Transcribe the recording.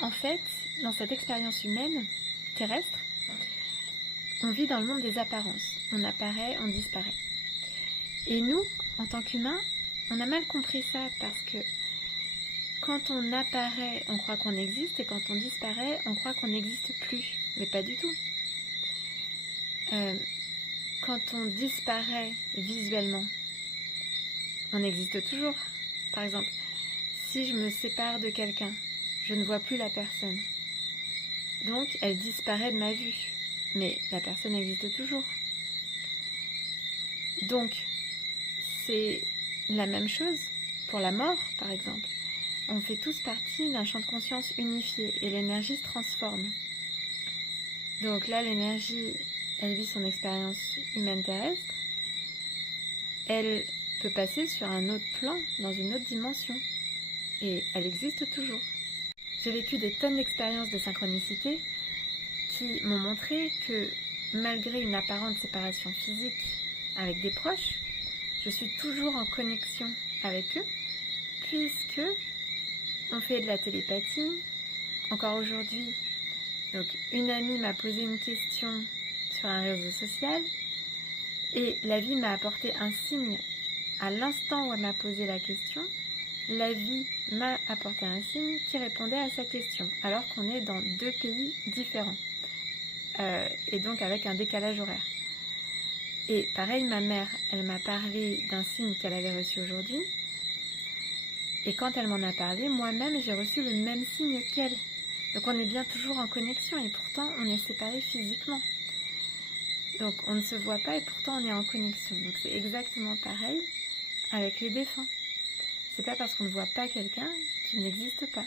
En fait, dans cette expérience humaine, terrestre, on vit dans le monde des apparences. On apparaît, on disparaît. Et nous, en tant qu'humains, on a mal compris ça parce que quand on apparaît, on croit qu'on existe, et quand on disparaît, on croit qu'on n'existe plus. Mais pas du tout. Quand on disparaît visuellement, on existe toujours. Par exemple, si je me sépare de quelqu'un, je ne vois plus la personne. Donc, elle disparaît de ma vue. Mais la personne existe toujours. Donc, c'est la même chose pour la mort, par exemple. On fait tous partie d'un champ de conscience unifié et l'énergie se transforme. Donc là, l'énergie, elle vit son expérience humaine terrestre. Elle peut passer sur un autre plan, dans une autre dimension. Et elle existe toujours. J'ai vécu des tonnes d'expériences de synchronicité qui m'ont montré que malgré une apparente séparation physique avec des proches, je suis toujours en connexion avec eux, puisque on fait de la télépathie. Encore aujourd'hui, donc une amie m'a posé une question sur un réseau social et la vie m'a apporté un signe à l'instant où elle m'a posé la question. La vie m'a apporté un signe qui répondait à sa question, alors qu'on est dans 2 pays différents. Et donc avec un décalage horaire. Et pareil, ma mère, elle m'a parlé d'un signe qu'elle avait reçu aujourd'hui. Et quand elle m'en a parlé, moi-même, j'ai reçu le même signe qu'elle. Donc on est bien toujours en connexion et pourtant on est séparés physiquement. Donc on ne se voit pas et pourtant on est en connexion. Donc c'est exactement pareil avec les défunts. C'est pas parce qu'on ne voit pas quelqu'un qu'il n'existe pas.